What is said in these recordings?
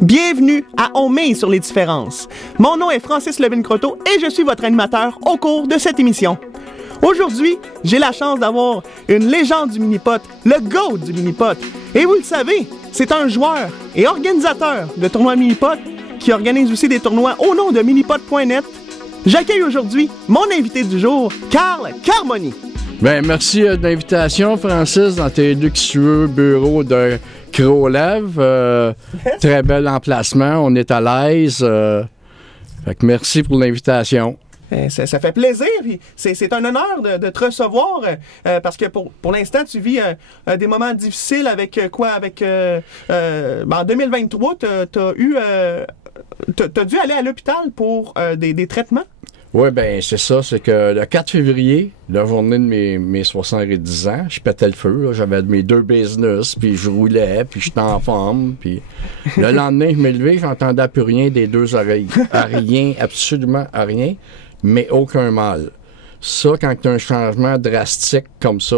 Bienvenue à On mise sur les différences. Mon nom est Francis Levin-Croteau et je suis votre animateur au cours de cette émission. Aujourd'hui, j'ai la chance d'avoir une légende du mini-pot, le GOAT du mini-pot. Et vous le savez, c'est un joueur et organisateur de tournois mini-pot qui organise aussi des tournois au nom de minipot.net. J'accueille aujourd'hui mon invité du jour, Carl Carmoni. Bien, merci de l'invitation, Francis, dans tes luxueux bureaux de Crowlève. Très bel emplacement, on est à l'aise. Fait que merci pour l'invitation. Ça fait plaisir, puis c'est un honneur de te recevoir parce que pour l'instant, tu vis des moments difficiles avec en 2023, t'as dû aller à l'hôpital pour des traitements? Oui, bien, c'est ça. C'est que le 4 février, la journée de mes 70 ans, je pétais le feu. J'avais mes 2 business, puis je roulais, puis j'étais en forme. Puis le lendemain, je m'ai levé, j'entendais plus rien des 2 oreilles. À rien, absolument à rien, mais aucun mal. Ça, quand tu as un changement drastique comme ça,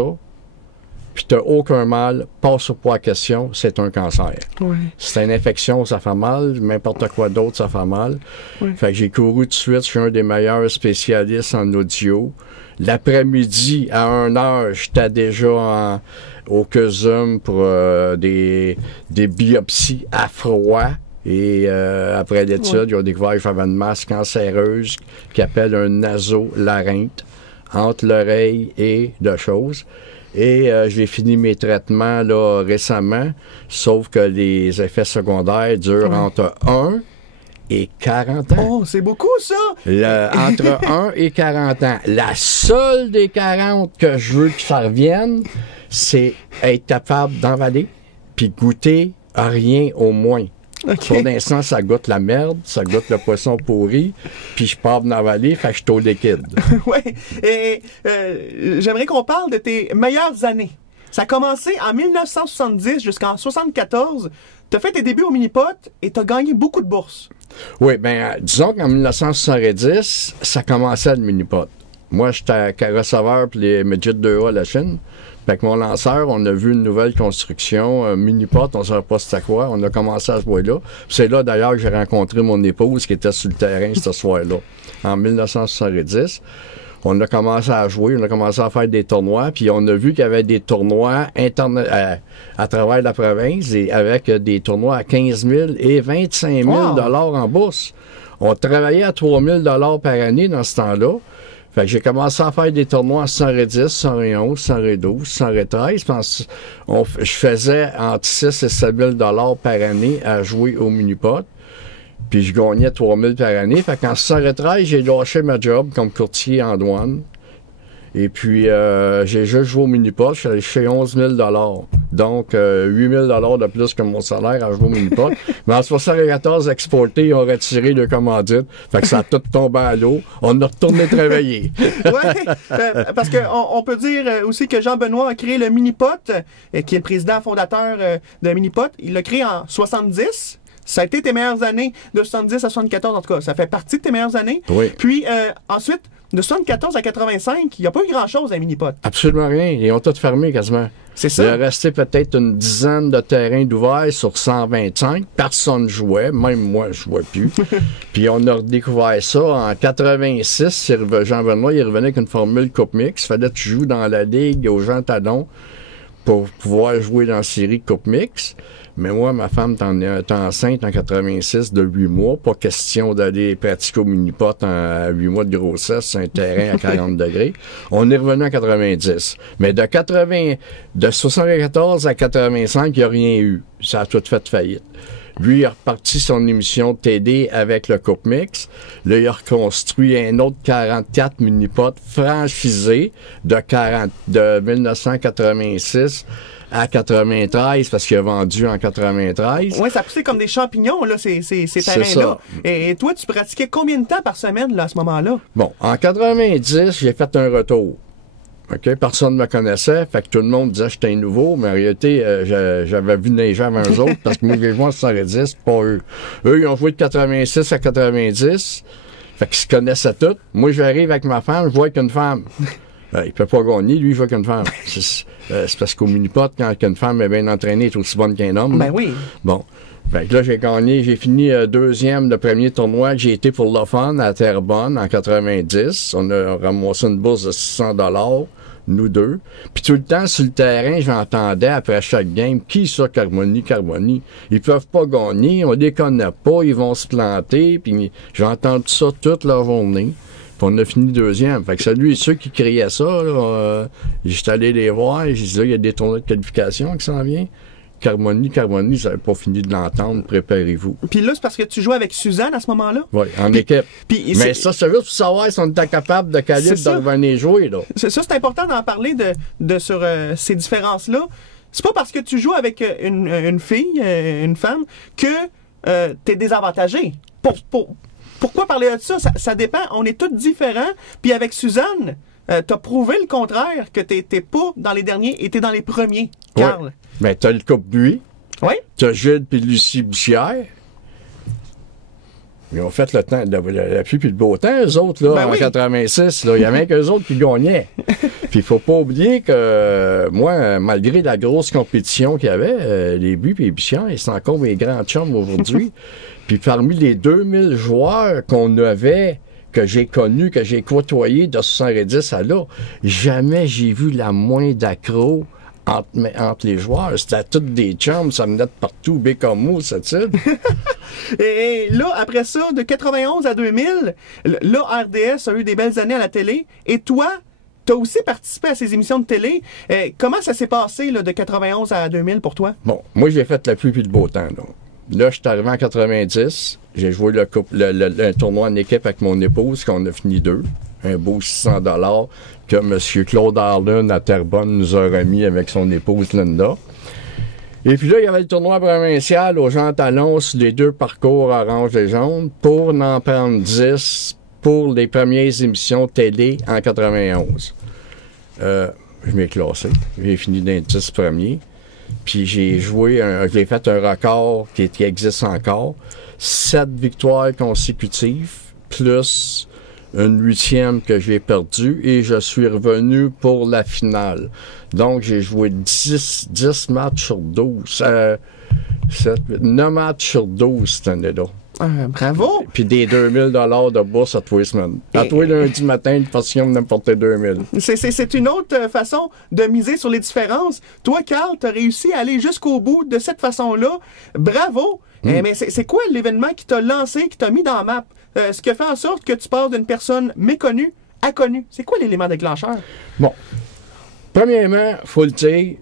puis tu n'as aucun mal, passe pas la question, c'est un cancer. Ouais. C'est une infection, ça fait mal. N'importe quoi d'autre, ça fait mal. Ouais. Fait que j'ai couru tout de suite. Je suis un des meilleurs spécialistes en audio. L'après-midi, à 1h, j'étais déjà au CUSUM pour des biopsies à froid. Et après l'étude, ils ont découvert que j'avais une masse cancéreuse qui appelle un nasolarynte entre l'oreille et deux choses. Et j'ai fini mes traitements là, récemment, sauf que les effets secondaires durent entre 1 et 40 ans. Oh, c'est beaucoup, ça! Entre 1 et 40 ans. La seule des 40 que je veux que ça revienne, c'est être capable d'envaler puis goûter à rien au moins. Okay. Pour l'instant, ça goûte la merde, ça goûte le poisson pourri, puis je pars dans la vallée, fait que je suis au liquide. Oui, et j'aimerais qu'on parle de tes meilleures années. Ça a commencé en 1970 jusqu'en 1974. Tu as fait tes débuts au mini-pot et tu as gagné beaucoup de bourses. Oui, bien, disons qu'en 1970, ça commençait le mini-pot. Moi, j'étais receveur pour les Midget 2A à la Chine. Avec mon lanceur, on a vu une nouvelle construction, un mini-pot, on ne savait pas c'était quoi. On a commencé à jouer là. C'est là, d'ailleurs, que j'ai rencontré mon épouse qui était sur le terrain ce soir-là, en 1970. On a commencé à jouer, on a commencé à faire des tournois, puis on a vu qu'il y avait des tournois à travers la province, et avec des tournois à 15 000 et 25 000 en bourse. On travaillait à 3 000 par année dans ce temps-là. Fait que j'ai commencé à faire des tournois à 110, 111, 112, 113. Je faisais entre 6 et 7 000 $ par année à jouer au mini-pot. Puis je gagnais 3 000 par année. Fait qu'en 113, j'ai lâché ma job comme courtier en douane. Et puis, j'ai juste joué au mini-pot. Je suis allé chez 11 000 $. Donc, 8 000 $ de plus que mon salaire à jouer au mini-pot. Mais en 74, exporté, ils ont retiré le commandite. Fait que ça a tout tombé à l'eau. On a retourné travailler. Oui, parce qu'on peut dire aussi que Jean-Benoît a créé le mini-pot, qui est le président fondateur de Mini-Pot. Il l'a créé en 70. Ça a été tes meilleures années, de 70 à 74 en tout cas. Ça fait partie de tes meilleures années. Oui. Puis, ensuite, de 74 à 85, il n'y a pas eu grand-chose à Mini-Pot. Absolument rien. Ils ont tout fermé quasiment. C'est ça. Il a resté peut-être une dizaine de terrains d'ouvert sur 125. Personne ne jouait. Même moi, je ne jouais plus. Puis on a redécouvert ça en 86. Jean-Benoît, il revenait avec une formule Coupe Mix. Il fallait que tu joues dans la ligue aux gens talons pour pouvoir jouer dans la série Coupe Mix. Mais moi, ma femme était enceinte en 86 de 8 mois. Pas question d'aller pratiquer au mini-pot à 8 mois de grossesse sur un terrain à 40 degrés. On est revenu en 90. Mais de 74 à 85, il n'y a rien eu. Ça a tout fait faillite. Lui, il a reparti son émission de TD avec le Coupe Mix. Là, il a reconstruit un autre 44 mini-pots franchisés de 1986 à 93, parce qu'il a vendu en 93. Oui, ça a poussé comme des champignons, là, ces terrains-là. Et toi, tu pratiquais combien de temps par semaine, là, à ce moment-là? Bon, en 90, j'ai fait un retour. OK? Personne ne me connaissait, fait que tout le monde disait que j'étais nouveau, mais en réalité, j'avais vu les gens avant eux autres, parce que moi, j'ai joué en 70, pas eux. Eux, ils ont joué de 86 à 90, fait qu'ils se connaissaient tous. Moi, j'arrive avec ma femme, je vois qu'une femme. Il peut pas gagner, lui, il joue qu'une femme. C'est parce qu'au mini-pot, quand une femme est bien entraînée, elle est aussi bonne qu'un homme. Ben oui. Bon. Fait que là, j'ai fini deuxième de premier tournoi que j'ai été pour le fun à Terrebonne en 90. On a ramassé une bourse de 600 $, nous deux. Puis tout le temps, sur le terrain, j'entendais après chaque game, qui ça, Carmoni? Ils peuvent pas gagner, on les connaît pas, ils vont se planter. Puis j'ai entendu ça toute la journée. Puis on a fini deuxième. Fait que ceux qui criaient ça, j'étais allé les voir, j'ai dit là, il y a des tournois de qualification qui s'en viennent. Carmoni, j'avais pas fini de l'entendre, préparez-vous. Puis là, c'est parce que tu jouais avec Suzanne à ce moment-là? Oui, en équipe. Mais ça, c'est juste pour savoir si on était capable de calibre de revenir jouer, là. Ça, c'est important d'en parler sur ces différences-là. C'est pas parce que tu joues avec une fille, une femme, que t'es désavantagé. Pourquoi parler de ça? Ça dépend. On est tous différents. Puis avec Suzanne, t'as prouvé le contraire, que t'étais pas dans les derniers et t'es dans les premiers, Carl. Oui. Mais t'as le couple Buis. Oui. T'as Gilles puis Lucie Bouchière. Ils ont fait le temps, la pluie puis le beau temps, eux autres, là, en 86. Là. Il y avait qu'eux autres qui gagnaient. Puis il faut pas oublier que moi, malgré la grosse compétition qu'il y avait, les Buis et les Bouchière, ils sont encore mes grands chums aujourd'hui. Puis parmi les 2000 joueurs qu'on avait, que j'ai connus, que j'ai côtoyés de 70 à là, jamais j'ai vu la moindre d'accro entre les joueurs. C'était tous des chums, ça venait de partout, bécamo, cette île. Et là, après ça, de 91 à 2000, là, RDS a eu des belles années à la télé. Et toi, tu as aussi participé à ces émissions de télé. Comment ça s'est passé là, de 91 à 2000 pour toi? Bon, moi, j'ai fait la pluie puis le beau temps. Là, je suis arrivé en 90. J'ai joué un tournoi en équipe avec mon épouse, qu'on a fini 2. Un beau 600 $ que M. Claude Arlen à Terrebonne nous a remis avec son épouse Linda. Et puis là, il y avait le tournoi provincial aux Jean Talon sur les 2 parcours orange et jaune pour en prendre 10 pour les premières émissions télé en 91. Je m'ai classé. J'ai fini dans les 10 premiers. Puis j'ai fait un record qui existe encore. 7 victoires consécutives, plus une 8e que j'ai perdue, et je suis revenu pour la finale. Donc, j'ai joué 10 matchs sur 12. 9 matchs sur 12 cette année-là. Bravo! Puis des 2000 $ de bourse à tous les semaines. À tous les lundi matin, une passion de m'apporter 2000. C'est une autre façon de miser sur les différences. Toi, Carl, tu as réussi à aller jusqu'au bout de cette façon-là. Bravo! Mais c'est quoi l'événement qui t'a lancé, qui t'a mis dans la map? Ce qui a fait en sorte que tu passes d'une personne méconnue à connue. C'est quoi l'élément déclencheur? Bon. Premièrement, faut le dire,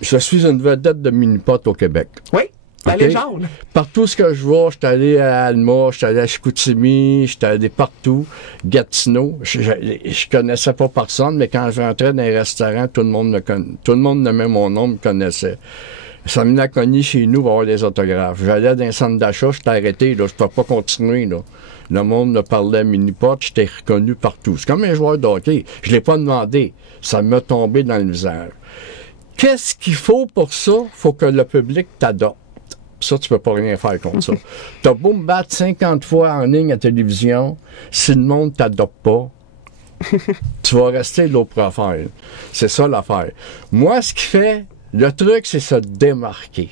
je suis une vedette de mini-pot au Québec. Oui. La légende. Partout ce que je vois, je suis allé à Alma, je suis allé à Chicoutimi, je suis allé partout. Gatineau, je connaissais pas personne, mais quand je rentrais dans les restaurants, tout le monde nommait mon nom, me connaissait. Ça m'est connu chez nous pour avoir des autographes. J'allais dans un centre d'achat, j'étais arrêté, là, je peux pas continuer, là. Le monde me parlait mini-pot, j'étais reconnu partout. C'est comme un joueur de hockey. Je l'ai pas demandé. Ça m'a tombé dans le visage. Qu'est-ce qu'il faut pour ça? Faut que le public t'adopte. Ça, tu peux pas rien faire contre ça. T'as beau me battre 50 fois en ligne à télévision, si le monde t'adopte pas, tu vas rester l'autre pour affaire. C'est ça l'affaire. Moi, ce qui fait, le truc, c'est se démarquer.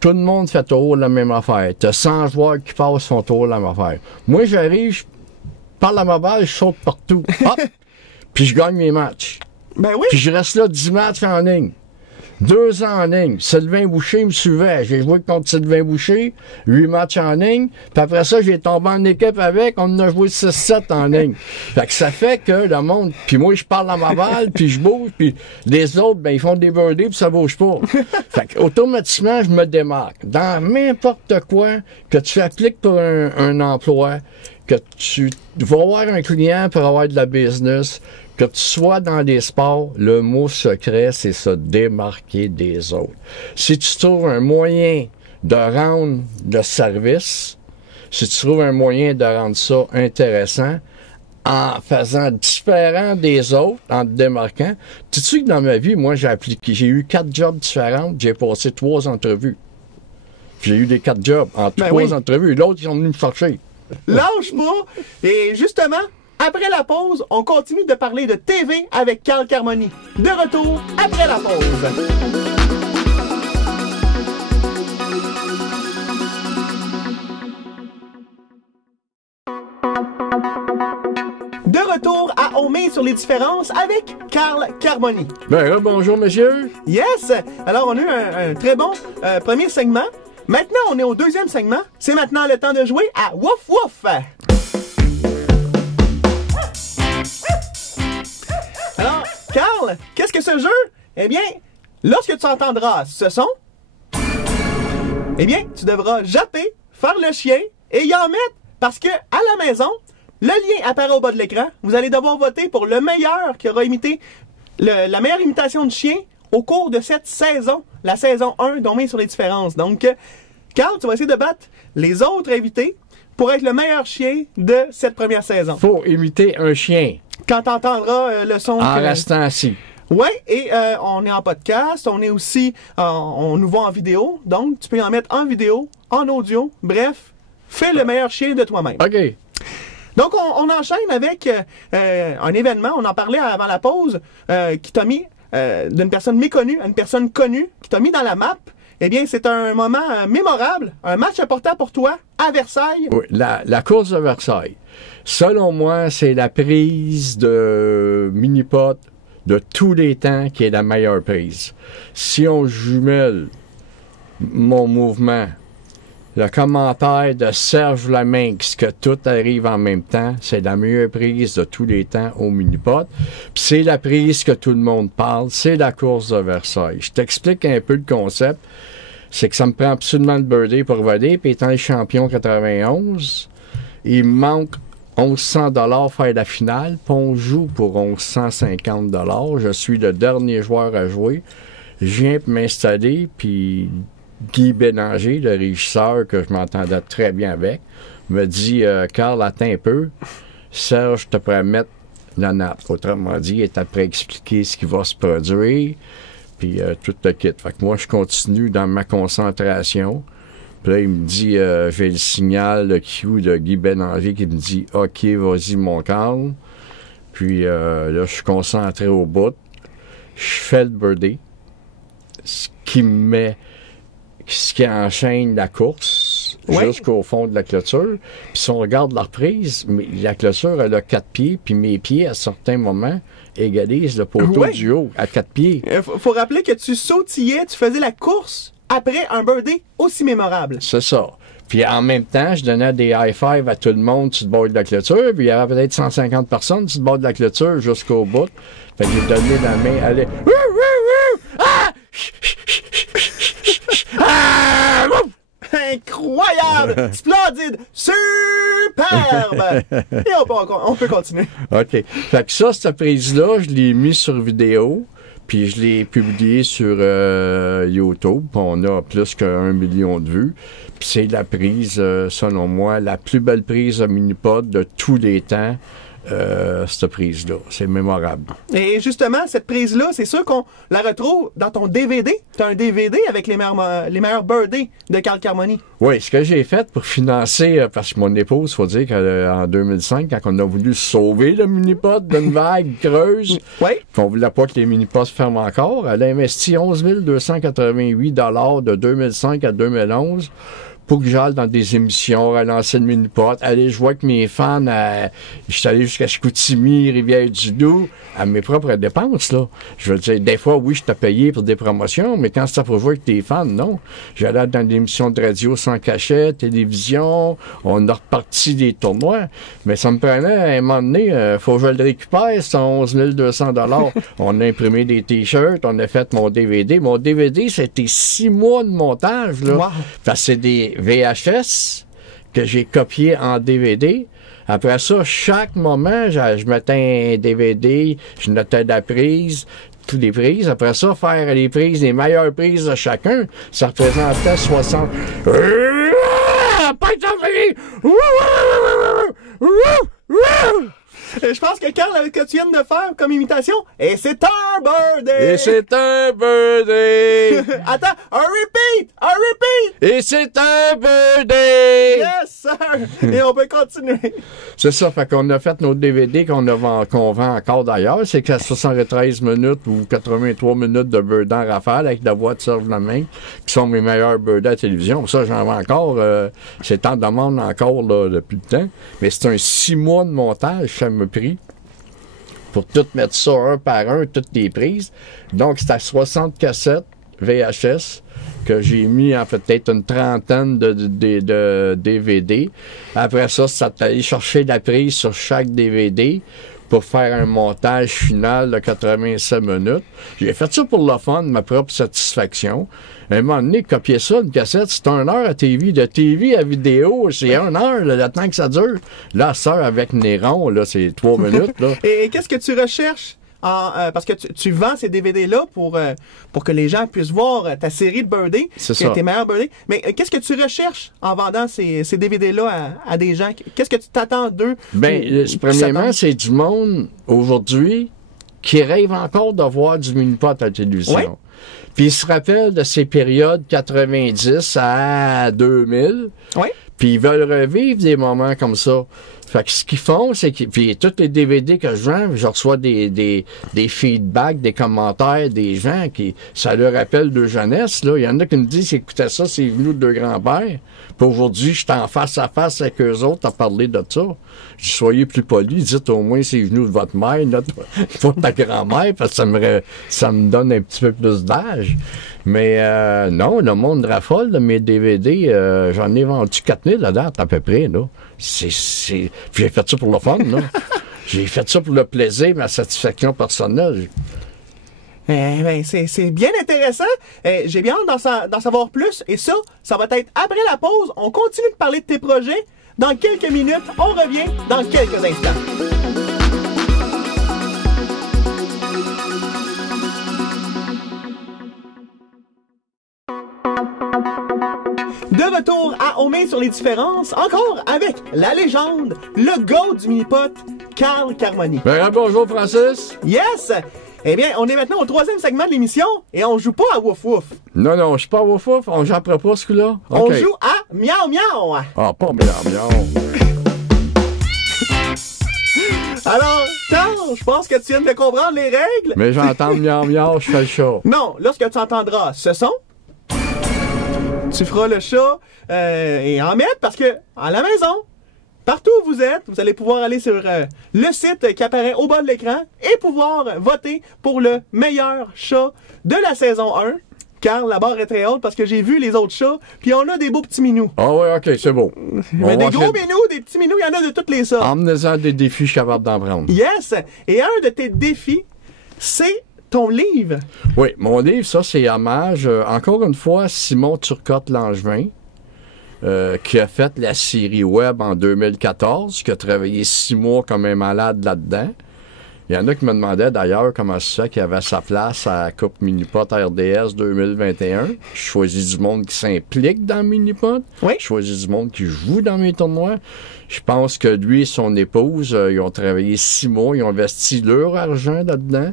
Tout le monde fait toujours la même affaire. T'as 100 joueurs qui passent, font toujours la même affaire. Moi, j'arrive, je parle à ma balle, je saute partout. Hop! Puis je gagne mes matchs. Ben oui. Puis je reste là 10 matchs en ligne. 2 ans en ligne. Sylvain Boucher me suivait. J'ai joué contre Sylvain Boucher, 8 matchs en ligne. Puis après ça, j'ai tombé en équipe avec. On en a joué 6-7 en ligne. Fait que ça fait que le monde... Puis moi, je parle à ma balle, puis je bouge, puis les autres, ben ils font des birdies, puis ça bouge pas. Fait qu'automatiquement, je me démarque. Dans n'importe quoi que tu appliques pour un emploi, que tu vas avoir un client pour avoir de la business, que tu sois dans les sports, le mot secret, c'est se démarquer des autres. Si tu trouves un moyen de rendre le service, si tu trouves un moyen de rendre ça intéressant, en faisant différent des autres, en te démarquant, tu sais que dans ma vie, moi, j'ai eu 4 jobs différents, j'ai passé 3 entrevues. J'ai eu des 4 jobs en 3 entrevues. L'autre, ils sont venus me chercher. Lâche pas! Et justement, après la pause, on continue de parler de TV avec Carl Carmoni. De retour après la pause. Premier sur les différences avec Carl Carmoni. Ben, bonjour, monsieur. Yes! Alors, on a eu un très bon premier segment. Maintenant, on est au deuxième segment. C'est maintenant le temps de jouer à Wouf Wouf! Alors, Carl, qu'est-ce que ce jeu? Eh bien, lorsque tu entendras ce son, eh bien, tu devras japper, faire le chien et y en mettre parce que à la maison, le lien apparaît au bas de l'écran. Vous allez devoir voter pour le meilleur qui aura imité la meilleure imitation de chien au cours de cette saison, la saison 1 d'On met sur les différences. Donc, Carl, tu vas essayer de battre les autres invités pour être le meilleur chien de cette première saison. Faut imiter un chien. Quand tu entendras le son... En restant assis. Oui, et on est en podcast, on est aussi, on nous voit en vidéo, donc tu peux en mettre en vidéo, en audio, bref, fais le meilleur chien de toi-même. OK. Donc, on enchaîne avec un événement, on en parlait avant la pause, qui t'a mis d'une personne méconnue à une personne connue, qui t'a mis dans la map. Eh bien, c'est un moment mémorable, un match important pour toi à Versailles. Oui, la course de Versailles. Selon moi, c'est la prise de mini-pot de tous les temps qui est la meilleure prise. Si on jumelle mon mouvement, le commentaire de Serge Laminx, que tout arrive en même temps, c'est la meilleure prise de tous les temps au mini-pot. Puis c'est la prise que tout le monde parle, c'est la course de Versailles. Je t'explique un peu le concept. C'est que ça me prend absolument le birdie pour voler. Puis étant le champion 91, il me manque 1100 $ faire la finale. Puis on joue pour 1150 $. Je suis le dernier joueur à jouer. Je viens pour m'installer, puis Guy Bélanger, le régisseur que je m'entendais très bien avec, me dit « Carl, attends un peu. Serge te pourrait mettre la nappe. » Autrement dit, il est après expliquer ce qui va se produire, puis tout le kit. Fait que moi, je continue dans ma concentration. Puis là, il me dit j'ai le signal, le cue de Guy Bélanger qui me dit « OK, vas-y, mon Carl. » Puis là, je suis concentré au bout. Je fais le birdie. Ce qui enchaîne la course jusqu'au fond de la clôture. Puis si on regarde la reprise, la clôture, elle a 4 pieds, puis mes pieds, à certains moments, égalisent le poteau du haut à 4 pieds. Faut rappeler que tu sautillais, tu faisais la course après un birdie aussi mémorable. C'est ça. Puis en même temps, je donnais des high-five à tout le monde sur le bord de la clôture, puis il y avait peut-être 150 personnes sur le bord de la clôture jusqu'au bout. Fait que j'ai donné la main, allez... Ah! Incroyable! Splendide! Superbe! Et on peut continuer. OK. Fait que ça, cette prise-là, je l'ai mis sur vidéo, puis je l'ai publié sur YouTube. On a plus qu'1 million de vues. Puis c'est la prise, selon moi, la plus belle prise de mini-pod de tous les temps. Cette prise-là. C'est mémorable. Et justement, cette prise-là, c'est sûr qu'on la retrouve dans ton DVD. Tu as un DVD avec les meilleurs birdies de Carl Carmoni. Oui, ce que j'ai fait pour financer, parce que mon épouse, il faut dire qu'en 2005, quand on a voulu sauver le mini-pod d'une vague creuse, qu'on ne voulait pas que les mini-pods se ferment encore, elle a investi 11 288 $ de 2005 à 2011 pour que j'aille dans des émissions, relancer le mini-pot, aller jouer avec mes fans. Je suis allé jusqu'à Chicoutimi, Rivière-du-Loup, à mes propres dépenses, là. Je veux dire, des fois, oui, je t'ai payé pour des promotions, mais quand c'était pour jouer avec tes fans, non. J'allais dans des émissions de radio sans cachet, télévision, on a reparti des tournois, mais ça me prenait, à un moment donné, faut que je le récupère, c'est 11 200 $. On a imprimé des t-shirts, on a fait mon DVD. Mon DVD, c'était 6 mois de montage, là. Wow. Parce que c'est des VHS que j'ai copié en DVD. Après ça, chaque moment, je mettais un DVD, je notais la prise, toutes les prises. Après ça, faire les prises, les meilleures prises de chacun, ça représentait 60... Je pense que Carl, que tu viens de faire comme imitation, et c'est un birdie! Et c'est un birdie! Attends, un repeat! Un repeat! Et c'est un birdie! Yes, sir! Et on peut continuer. C'est ça, fait qu'on a fait nos DVD qu'on vend encore d'ailleurs. C'est qu'à 73 minutes ou 83 minutes de birdie en rafale avec la voix de Serge Laminx, qui sont mes meilleurs birdies à la télévision. Ça, j'en vends encore. C'est en demande encore là, depuis le temps. Mais c'est un 6 mois de montage, ça me pris. pour tout mettre ça un par un, toutes les prises. Donc, c'était 60 cassettes VHS que j'ai mis en fait peut-être une trentaine de DVD. Après ça, ça allé chercher la prise sur chaque DVD pour faire un montage final de 87 minutes. J'ai fait ça pour le fun, ma propre satisfaction. À un moment donné, copier ça, une cassette, c'est 1 heure à TV. De TV à vidéo, c'est 1 heure, là, le temps que ça dure. Là, ça, avec Néron, là, c'est 3 minutes. Là. Et qu'est-ce que tu recherches? Parce que tu vends ces DVD-là pour que les gens puissent voir ta série de Birthday, qui est tes meilleurs Birthday. Mais qu'est-ce que tu recherches en vendant ces DVD-là à des gens? Qu'est-ce que tu t'attends d'eux? Bien, premièrement, c'est du monde, aujourd'hui, qui rêve encore de voir du mini-pot à la télévision. Oui. Puis ils se rappellent de ces périodes 90 à 2000. Oui. Puis ils veulent revivre des moments comme ça. Fait que ce qu'ils font, c'est que... Puis tous les DVD que je vends, je reçois des feedbacks, des commentaires des gens qui... Ça leur rappelle de jeunesse, là. Il y en a qui me disent, écoutez ça, c'est venu de grands-pères. Puis aujourd'hui, je suis en face à face avec eux autres à parler de ça. Je dis, soyez plus polis, dites au moins c'est venu de votre mère, pas de ta grand-mère, parce que ça me donne un petit peu plus d'âge. Mais non, le monde raffole de mes DVD. J'en ai vendu 4000 à date, à peu près, là. Puis j'ai fait ça pour le fun, là. J'ai fait ça pour le plaisir, ma satisfaction personnelle. C'est bien intéressant. J'ai bien hâte d'en savoir plus. Et ça va être après la pause. On continue de parler de tes projets. Dans quelques minutes, on revient dans quelques instants. De retour à On met sur les différences, encore avec la légende, le GOAT du mini-pot, Carl Carmoni. Ben, bonjour Francis. Yes! Eh bien, on est maintenant au 3e segment de l'émission et on joue pas à Wouf Wouf. Non, je suis pas à Wouf Wouf, on joue après pas ce coup-là. Okay. On joue à Miaou Miaou. Ah, pas Miaou Miaou. Alors, Carl, je pense que tu viens de comprendre les règles. Mais j'entends Miaou Miaou, je fais le chat. Non, lorsque tu entendras ce son, tu feras le chat et en mettre parce que à la maison, partout où vous êtes, vous allez pouvoir aller sur le site qui apparaît au bas de l'écran et pouvoir voter pour le meilleur chat de la saison 1. Car la barre est très haute parce que j'ai vu les autres chats, puis on a des beaux petits minous. Ah ouais, ok, c'est beau. Mais des gros minous, des petits minous, il y en a de toutes les sortes. Emmenez-en des défis, je suis capable d'en prendre. Yes! Et un de tes défis, c'est ton livre. Oui, mon livre, ça, c'est hommage, encore une fois, à Simon Turcotte-Langevin, qui a fait la série web en 2014, qui a travaillé 6 mois comme un malade là-dedans. Il y en a qui me demandaient d'ailleurs comment c'est ça qu'il avait sa place à la Coupe Minipot RDS 2021. Je choisis du monde qui s'implique dans Minipot. Oui. Je choisis du monde qui joue dans mes tournois. Je pense que lui et son épouse, ils ont travaillé 6 mois, ils ont investi leur argent là-dedans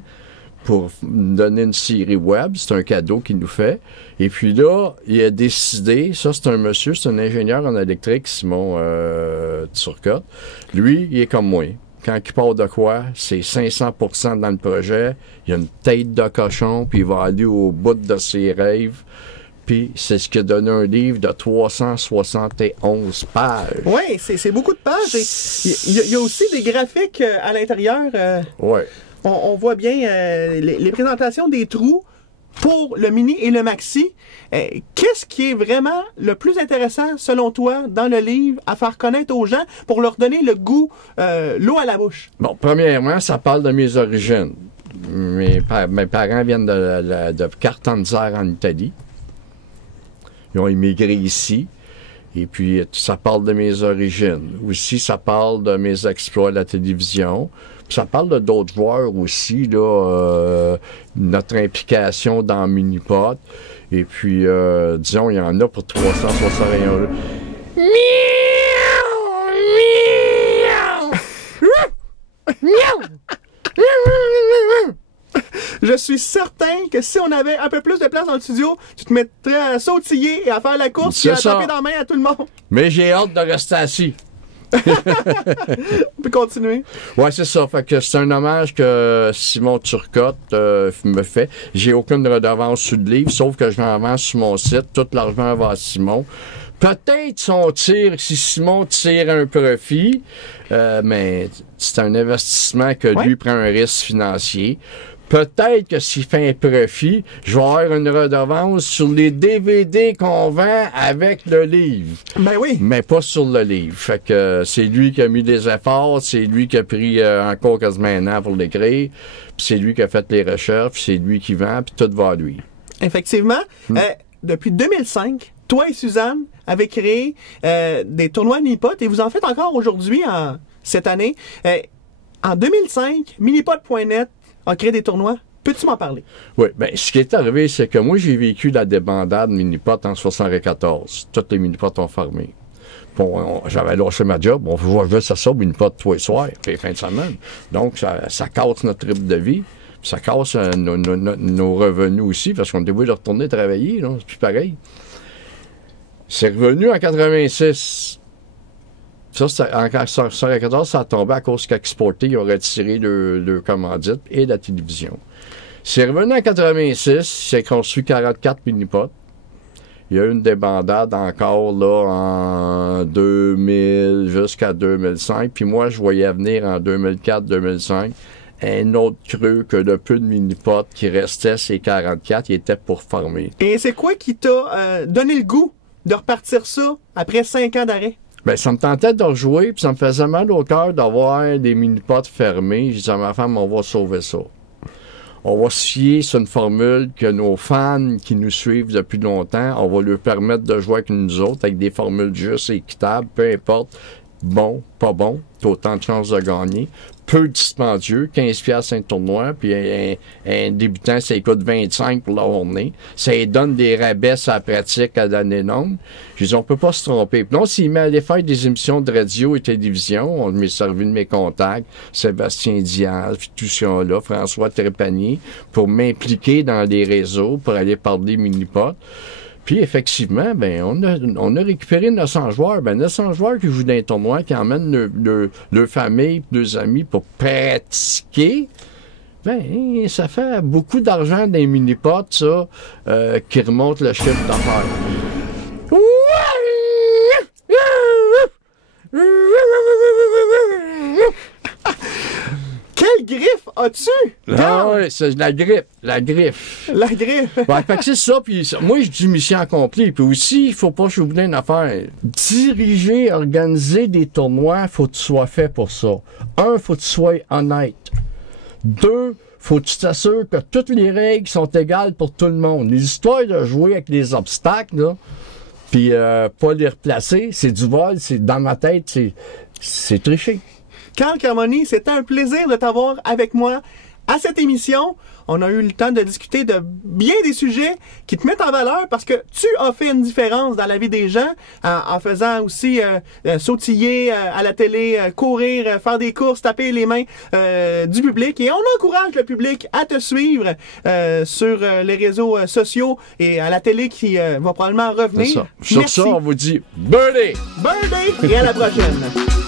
pour nous donner une série web. C'est un cadeau qu'il nous fait. Et puis là, il a décidé, ça c'est un monsieur, c'est un ingénieur en électrique, Simon Turcotte. Lui, il est comme moi. Quand il part de quoi, c'est 500% dans le projet. Il a une tête de cochon, puis il va aller au bout de ses rêves. Puis c'est ce qui a donné un livre de 371 pages. Oui, c'est beaucoup de pages. Il y a aussi des graphiques à l'intérieur. Oui. On voit bien les présentations des trous pour le mini et le maxi. Qu'est-ce qui est vraiment le plus intéressant, selon toi, dans le livre, à faire connaître aux gens pour leur donner le goût, l'eau à la bouche? Bon, premièrement, ça parle de mes origines. Mes parents viennent de Cartanzare en Italie. Ils ont immigré ici. Et puis, ça parle de mes origines. Aussi, ça parle de mes exploits à la télévision. Puis ça parle de d'autres joueurs aussi, là, notre implication dans Minipot. Et puis, disons, il y en a pour 361. Miaou! Miaou! Miaou! Je suis certain que si on avait un peu plus de place dans le studio, tu te mettrais à sautiller et à faire la course et à taper dans la main à tout le monde. Mais j'ai hâte de rester assis. On peut continuer. Ouais, c'est ça. Fait que c'est un hommage que Simon Turcotte me fait. J'ai aucune redevance sur le livre, sauf que je l'en vends sur mon site. Tout l'argent va à Simon. Peut-être son tir, si Simon tire un profit, mais c'est un investissement que lui prend un risque financier. Peut-être que s'il fait un profit, je vais avoir une redevance sur les DVD qu'on vend avec le livre. Ben oui. Mais pas sur le livre. Fait que c'est lui qui a mis des efforts, c'est lui qui a pris encore quasiment un an pour l'écrire, puis c'est lui qui a fait les recherches, puis c'est lui qui vend, puis tout va à lui. Effectivement. Depuis 2005, toi et Suzanne avez créé des tournois Minipot et vous en faites encore aujourd'hui, cette année. En 2005, minipot.net a créé des tournois. Peux-tu m'en parler? Oui, bien, ce qui est arrivé, c'est que moi, j'ai vécu la débandade Minipot en 1974. Toutes les Minipots ont fermé. Bon, j'avais lâché ma job. On jouait juste à ça, Minipot tous les soirs, puis les fins de semaine. Donc, ça casse notre rythme de vie. Ça casse nos revenus aussi, parce qu'on est obligé de retourner travailler. Là. C'est plus pareil. C'est revenu en 86. Ça, en 1974, ça a tombé à cause qu'Exporté, ils ont retiré le commandite et la télévision. C'est revenu en 86, c'est construit 44 minipots. Il y a eu une débandade encore là en 2000 jusqu'à 2005. Puis moi, je voyais venir en 2004-2005 un autre creux que le peu de minipots qui restait, ces 44, ils étaient pour former. Et c'est quoi qui t'a donné le goût de repartir ça après 5 ans d'arrêt? Ben, ça me tentait de rejouer, puis ça me faisait mal au cœur d'avoir des mini-pots fermés. Je disais à ma femme, on va sauver ça. On va se fier sur une formule que nos fans qui nous suivent depuis longtemps, on va leur permettre de jouer avec nous autres, avec des formules justes et équitables, peu importe, bon, pas bon, t'as autant de chances de gagner. Peu dispendieux, 15$ un tournoi, puis un débutant, ça coûte 25 pour la journée. Ça lui donne des rabais à la pratique à l'année longue. Je dis, on peut pas se tromper. Puis non, s'il m'allait faire des émissions de radio et télévision, on m'est servi de mes contacts, Sébastien Diaz, puis tout ça là, François Trépanier, pour m'impliquer dans les réseaux, pour aller parler mini-pot. Puis, effectivement, ben, on a récupéré 900 joueurs. Ben, 900 joueurs qui jouent dans un tournoi, qui emmènent leur famille, leurs amis pour pratiquer. Ben, ça fait beaucoup d'argent dans les mini-pots, ça, qui remonte le chiffre d'affaires. Quelle griffe as-tu? Ah oui, c'est la griffe. La griffe. La griffe. Ouais, fait que c'est ça, puis moi, je dis mission accomplie. Puis aussi, il faut pas que j'oublie une affaire. Diriger, organiser des tournois, faut que tu sois fait pour ça. Un, faut que tu sois honnête. Deux, faut que tu t'assures que toutes les règles sont égales pour tout le monde. Les histoires de jouer avec les obstacles, là, puis pas les replacer, c'est du vol, c'est dans ma tête, c'est tricher. Carl Carmoni, c'était un plaisir de t'avoir avec moi à cette émission. On a eu le temps de discuter de bien des sujets qui te mettent en valeur parce que tu as fait une différence dans la vie des gens en faisant aussi sautiller à la télé, courir, faire des courses, taper les mains du public. Et on encourage le public à te suivre sur les réseaux sociaux et à la télé qui va probablement revenir. C'est ça. Sur ça, on vous dit birdie! Birdie! Et à la prochaine!